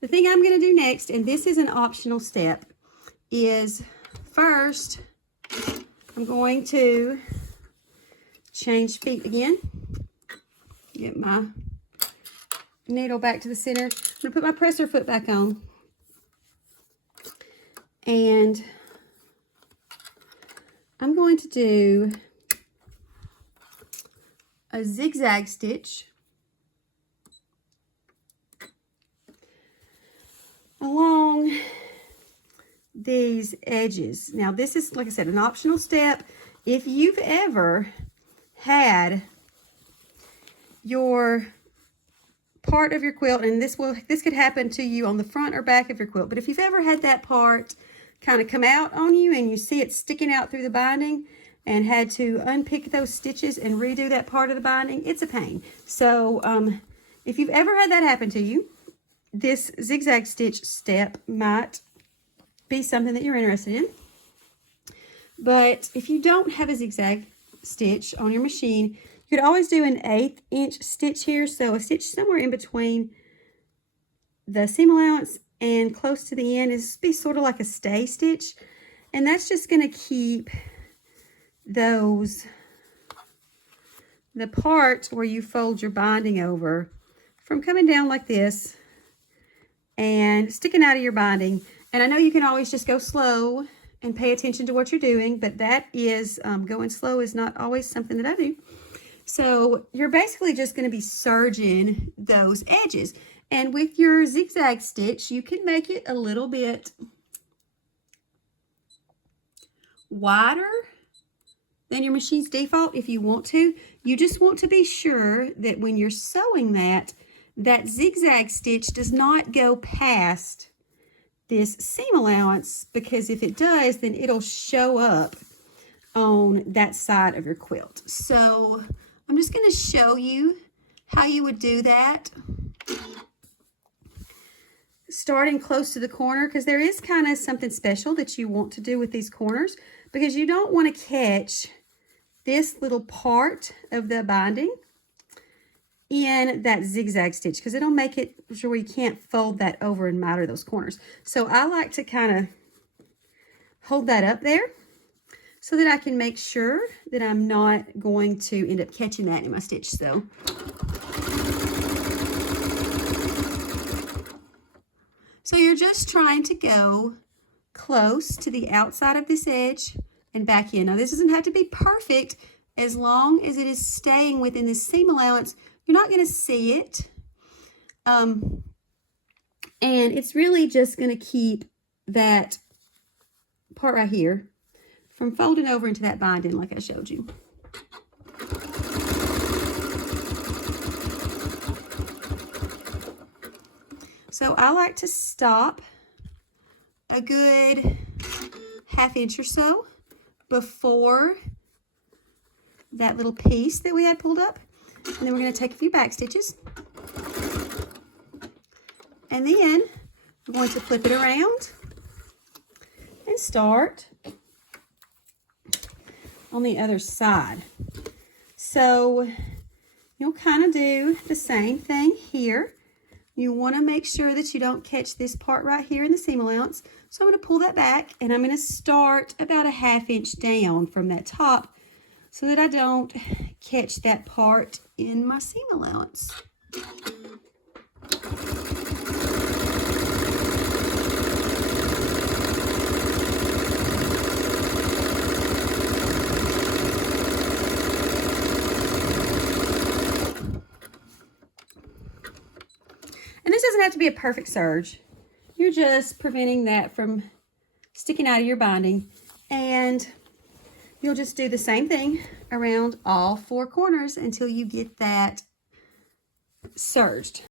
the thing I'm going to do next, and this is an optional step, is first I'm going to change feet again. Get my needle back to the center. I'm going to put my presser foot back on. And I'm going to do a zigzag stitch along these edges. Now this is, like I said, an optional step. If you've ever had your part of your quilt, and this could happen to you on the front or back of your quilt, but if you've ever had that part kind of come out on you and you see it sticking out through the binding and had to unpick those stitches and redo that part of the binding, it's a pain. So if you've ever had that happen to you, this zigzag stitch step might be something that you're interested in. But if you don't have a zigzag stitch on your machine, you could always do an 1/8 inch stitch here. So a stitch somewhere in between the seam allowance and close to the end is be sort of like a stay stitch. And that's just going to keep the part where you fold your binding over from coming down like this and sticking out of your binding. And I know you can always just go slow and pay attention to what you're doing, but that is, going slow is not always something that I do. So you're basically just going to be serging those edges. And with your zigzag stitch, you can make it a little bit wider than your machine's default if you want to. You just want to be sure that when you're sewing that zigzag stitch does not go past this seam allowance, because if it does, then it'll show up on that side of your quilt. So I'm just going to show you how you would do that, starting close to the corner, because there is kind of something special that you want to do with these corners, because you don't want to catch this little part of the binding in that zigzag stitch, because it'll make it sure you can't fold that over and miter those corners. So I like to kind of hold that up there so that I can make sure that I'm not going to end up catching that in my stitch. So you're just trying to go close to the outside of this edge and back in. Now this doesn't have to be perfect. As long as it is staying within this seam allowance, you're not going to see it. And it's really just going to keep that part right here from folding over into that binding like I showed you. So I like to stop a good 1/2 inch or so before that little piece that we had pulled up. And then we're going to take a few back stitches. And then we're going to flip it around and start on the other side. So you'll kind of do the same thing here. You want to make sure that you don't catch this part right here in the seam allowance. So I'm going to pull that back, and I'm going to start about a 1/2 inch down from that top so that I don't catch that part in my seam allowance. And this doesn't have to be a perfect serge. You're just preventing that from sticking out of your binding. And you'll just do the same thing around all 4 corners until you get that serged.